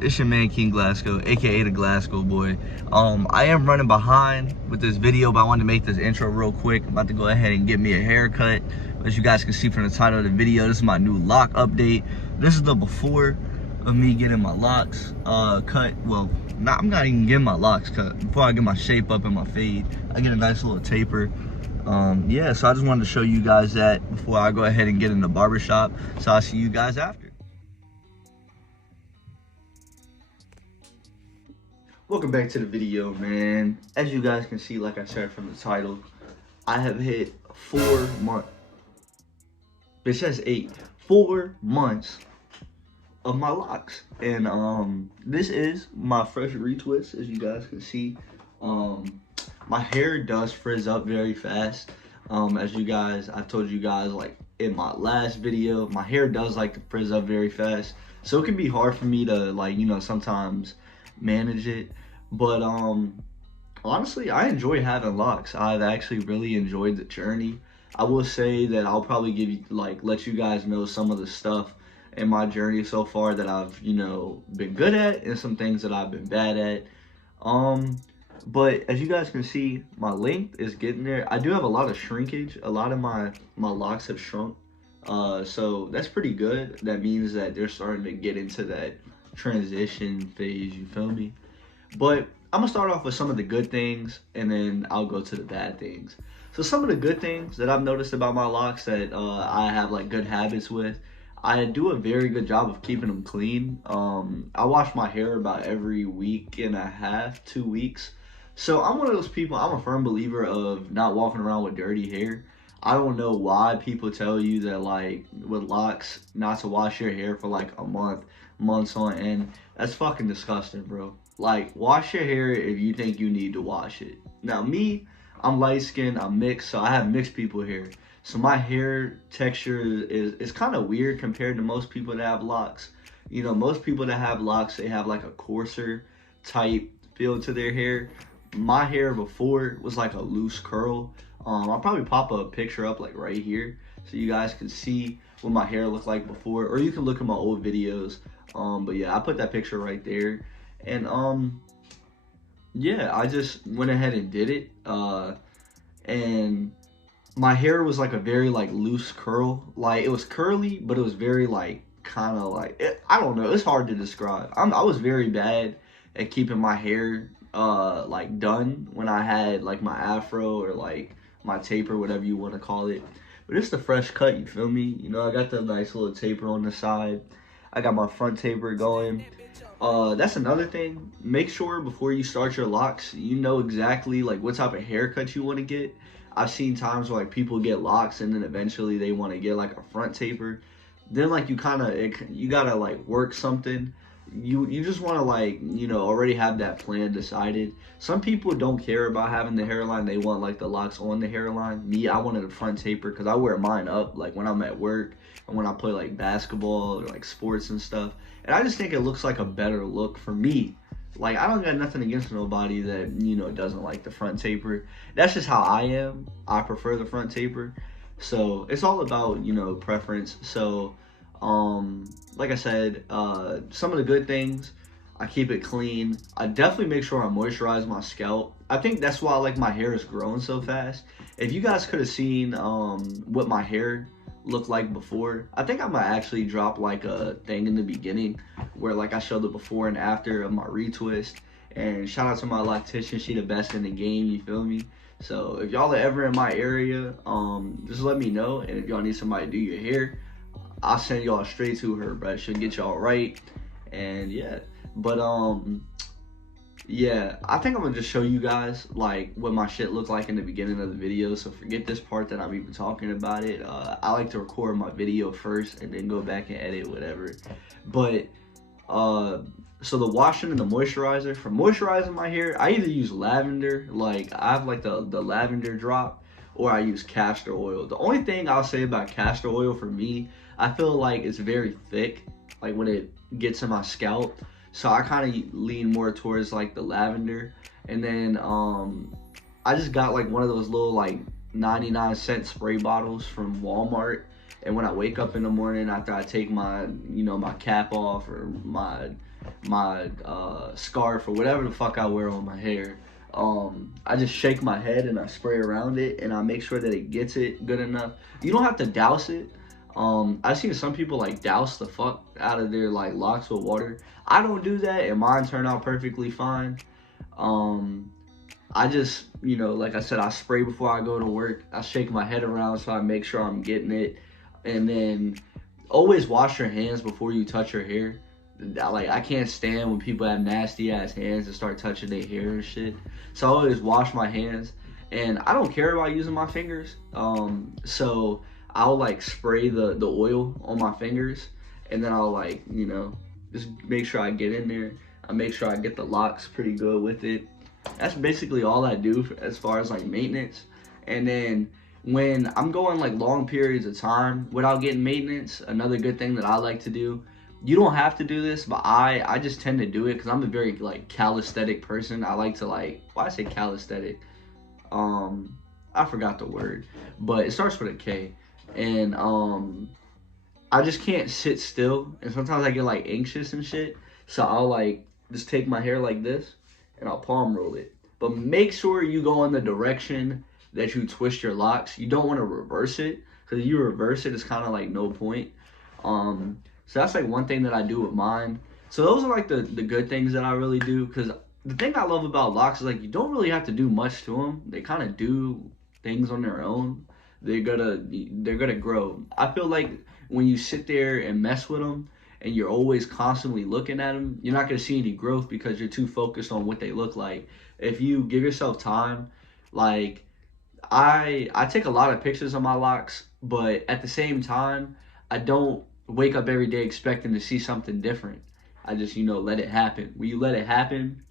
It's your man King Glasgow, aka the Glasgow boy. I am running behind with this video, but I wanted to make this intro real quick. I'm about to go ahead and get me a haircut. As you guys can see from the title of the video, this is my new lock update. This is the before of me getting my locks cut. Well, I'm not even getting my locks cut. Before I get my shape up and my fade, I get a nice little taper. Yeah, so I just wanted to show you guys that before I go ahead and get in the barbershop. So I'll see you guys after. Welcome back to the video, man. As you guys can see, like I said from the title, I have hit 4 months. It says 8. 4 months of my locks. And this is my fresh retwist, as you guys can see. My hair does frizz up very fast. As you guys, I told you guys like in my last video, my hair does like to frizz up very fast. So it can be hard for me to like, you know, sometimes manage it. But honestly, I enjoy having locks. I've actually really enjoyed the journey. I will say that I'll probably give you let you guys know some of the stuff in my journey so far that I've, you know, been good at, and some things that I've been bad at. But as you guys can see, my length is getting there. I do have a lot of shrinkage. A lot of my locks have shrunk. So that's pretty good. That means that they're starting to get into that transition phase, you feel me? But I'm gonna start off with some of the good things, and then I'll go to the bad things. So some of the good things that I've noticed about my locks that I have like good habits with, I do a very good job of keeping them clean. I wash my hair about every week and a half, 2 weeks. So I'm one of those people, I'm a firm believer of not walking around with dirty hair. I don't know why people tell you that like with locks not to wash your hair for like a month, months on end. That's fucking disgusting, bro. Like, wash your hair if you think you need to wash it. Now me, I'm light skinned, I'm mixed, so I have mixed people hair. So my hair texture is kind of weird compared to most people that have locks. You know, most people that have locks, they have like a coarser type feel to their hair. My hair before was like a loose curl. I'll probably pop a picture up like right here so you guys can see what my hair looked like before, or you can look at my old videos. But yeah, I put that picture right there. And yeah, I just went ahead and did it. And my hair was like a very like loose curl. Like it was curly, but it was very like kind of like I don't know. It's hard to describe. I was very bad at keeping my hair like done when I had like my afro or like my taper, whatever you want to call it. But it's the fresh cut, you feel me? You know, I got the nice little taper on the side. I got my front taper going. That's another thing. Make sure before you start your locks, you know exactly like what type of haircut you want to get. I've seen times where like people get locks and then eventually they want to get like a front taper. Then like you gotta like work something. You just want to like, you know, already have that plan decided. Some people don't care about having the hairline. They want like the locks on the hairline. Me, I wanted a front taper because I wear mine up like when I'm at work and when I play like basketball or like sports and stuff. And I just think it looks like a better look for me. Like, I don't got nothing against nobody that, you know, doesn't like the front taper. That's just how I am. I prefer the front taper. So it's all about, you know, preference. So like I said, some of the good things, I keep it clean. I definitely make sure I moisturize my scalp. I think that's why like my hair is growing so fast. If you guys could have seen what my hair looked like before, I think I might actually drop like a thing in the beginning where like I showed the before and after of my retwist. And shout out to my loctician, she the best in the game, you feel me? So if y'all are ever in my area, just let me know. And if y'all need somebody to do your hair, I'll send y'all straight to her, bro. She'll get y'all right. And yeah, but yeah, I think I'm gonna just show you guys like what my shit looked like in the beginning of the video. So forget this part that I'm even talking about it. I like to record my video first and then go back and edit whatever. But so the washing and the moisturizer, for moisturizing my hair, I either use lavender, like I have like the lavender drop, or I use castor oil. The only thing I'll say about castor oil for me, I feel like it's very thick, like when it gets in my scalp. So I kind of lean more towards like the lavender. And then I just got like one of those little like 99-cent spray bottles from Walmart. And when I wake up in the morning after I take my, you know, my cap off or my my scarf or whatever the fuck I wear on my hair. I just shake my head and I spray around it and I make sure that it gets it good enough. You don't have to douse it. I've seen some people like douse the fuck out of their like locks with water. I don't do that and mine turn out perfectly fine. I just, you know, like I said, I spray before I go to work. I shake my head around so I make sure I'm getting it. And then always wash your hands before you touch your hair. Like, I can't stand when people have nasty ass hands and start touching their hair and shit. So I always wash my hands. And I don't care about using my fingers. So I'll like spray the oil on my fingers. And then I'll like, you know, just make sure I get in there. I make sure I get the locks pretty good with it. That's basically all I do as far as like maintenance. And then when I'm going like long periods of time without getting maintenance, another good thing that I like to do, you don't have to do this, but I just tend to do it because I'm a very like calisthenic person. I like to like, why I say calisthenic? I forgot the word, but it starts with a K. And I just can't sit still, and sometimes I get like anxious and shit. So I'll like just take my hair like this and I'll palm roll it. But make sure you go in the direction that you twist your locks. You don't want to reverse it, because if you reverse it, it's kind of like no point. So that's like one thing that I do with mine. So those are like the good things that I really do, because the thing I love about locks is like you don't really have to do much to them. They kind of do things on their own. They're gonna grow. I feel like when you sit there and mess with them and you're always constantly looking at them, you're not gonna see any growth because you're too focused on what they look like. If you give yourself time, like I take a lot of pictures of my locks, but at the same time, I don't wake up every day expecting to see something different. I just, you know, let it happen. When you let it happen,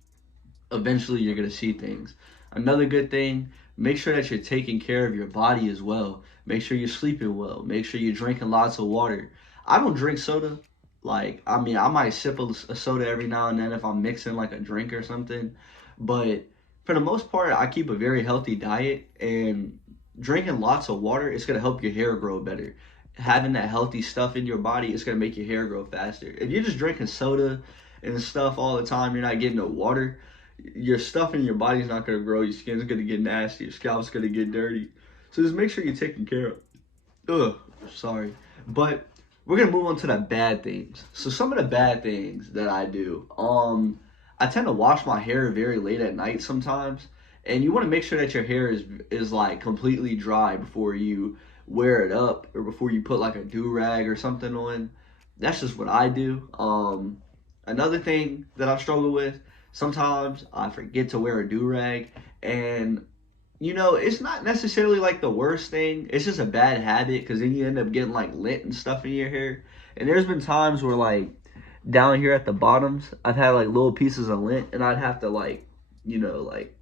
eventually you're gonna see things. Another good thing, make sure that you're taking care of your body as well. Make sure you're sleeping well. Make sure you're drinking lots of water. I don't drink soda. Like, I mean, I might sip a soda every now and then if I'm mixing like a drink or something. But for the most part, I keep a very healthy diet, and drinking lots of water is gonna help your hair grow better. Having that healthy stuff in your body is gonna make your hair grow faster. If you're just drinking soda and stuff all the time, you're not getting no water, your stuff in your body's not gonna grow. Your skin's gonna get nasty. Your scalp's gonna get dirty. So just make sure you're taking care of. Ugh, sorry, but we're gonna move on to the bad things. So some of the bad things that I do. I tend to wash my hair very late at night sometimes, and you want to make sure that your hair is like completely dry before you wear it up or before you put like a do-rag or something on. That's just what I do. Another thing that I struggle with, sometimes I forget to wear a do-rag, and you know, it's not necessarily like the worst thing. It's just a bad habit, because then you end up getting like lint and stuff in your hair. And there's been times where like down here at the bottoms, I've had like little pieces of lint, and I'd have to like, you know, like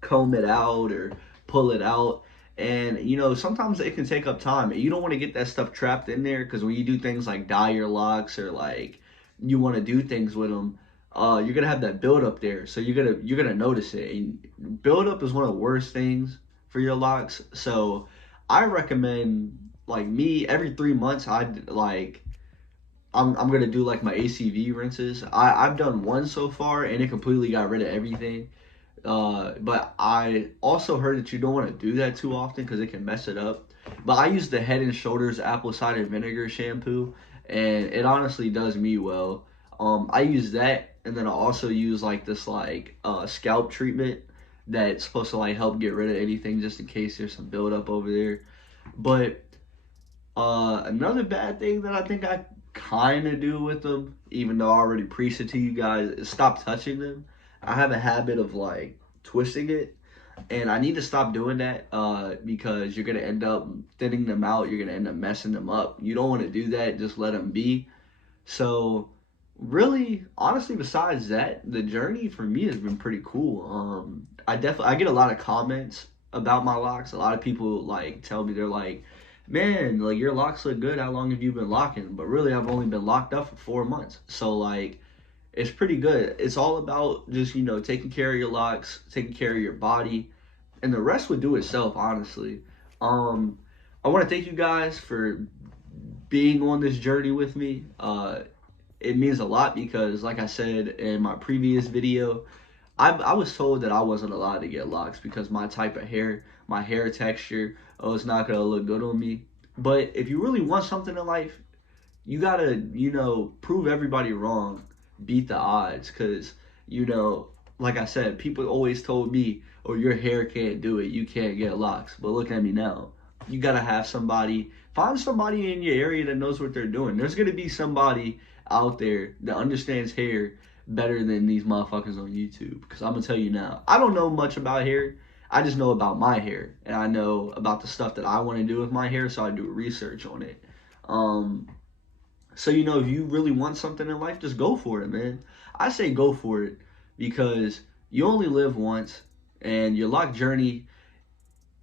comb it out or pull it out. And you know, sometimes it can take up time. You don't want to get that stuff trapped in there, because when you do things like dye your locks or like you want to do things with them, you're gonna have that buildup there. So you're gonna notice it. And buildup is one of the worst things for your locks. So I recommend, like me, every 3 months I'm gonna do like my ACV rinses. I've done one so far and it completely got rid of everything. But I also heard that you don't want to do that too often because it can mess it up. But I use the Head and Shoulders apple cider vinegar shampoo, and it honestly does me well. I use that, and then I also use like this like scalp treatment that's supposed to like help get rid of anything just in case there's some buildup over there. But another bad thing that I think I kind of do with them, even though I already preached it to you guys, is stop touching them. I have a habit of like twisting it, and I need to stop doing that because you're gonna end up thinning them out. You're gonna end up messing them up. You don't want to do that. Just let them be. So really, honestly, besides that, the journey for me has been pretty cool. I get a lot of comments about my locks. A lot of people like tell me, they're like, man, like your locks look good. How long have you been locking? But really, I've only been locked up for 4 months. So like, it's pretty good. It's all about just, you know, taking care of your locks, taking care of your body, and the rest would do itself, honestly. I want to thank you guys for being on this journey with me. it means a lot because, like I said in my previous video, I was told that I wasn't allowed to get locks because my type of hair, my hair texture, oh, it's not gonna look good on me. But if you really want something in life, you gotta, prove everybody wrong, beat the odds, cause, like I said, people always told me, oh, your hair can't do it, you can't get locks. But look at me now. You gotta have somebody, find somebody in your area that knows what they're doing. There's gonna be somebody out there that understands hair better than these motherfuckers on YouTube. Because I'm gonna tell you now, I don't know much about hair. I just know about my hair, and I know about the stuff that I want to do with my hair, so I do research on it. So, if you really want something in life, just go for it, man. I say go for it because you only live once, and your lock journey,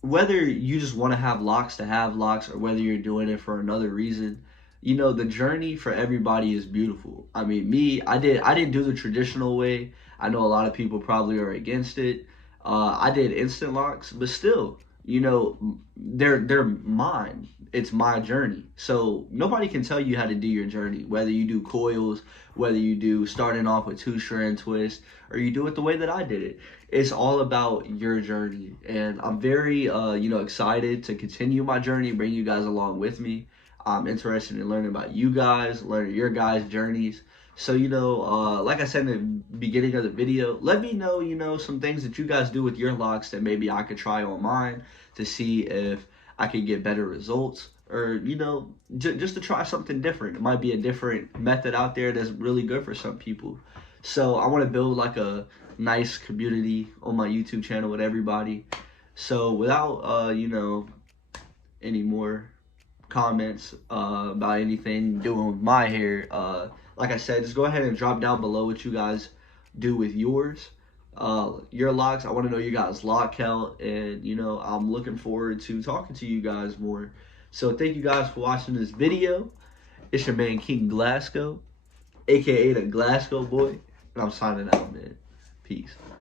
whether you just want to have locks or whether you're doing it for another reason, the journey for everybody is beautiful. I mean, I didn't do the traditional way. I know a lot of people probably are against it. I did instant locks, but still, they're mine. It's my journey. So nobody can tell you how to do your journey, whether you do coils, whether you do starting off with 2-strand twist, or you do it the way that I did it. It's all about your journey. And I'm very, excited to continue my journey, bring you guys along with me. I'm interested in learning about you guys, learning your guys' journeys. So, like I said in the beginning of the video, let me know, some things that you guys do with your locks that maybe I could try on mine to see if I could get better results, or, just to try something different. It might be a different method out there that's really good for some people. So I want to build like a nice community on my YouTube channel with everybody. So without, any more comments about anything doing with my hair, like I said, just go ahead and drop down below what you guys do with yours, your locks. I want to know your guys' lock count, and I'm looking forward to talking to you guys more. So thank you guys for watching this video. It's your man King Glasgow, aka the Glasgow Boy, and I'm signing out, man. Peace.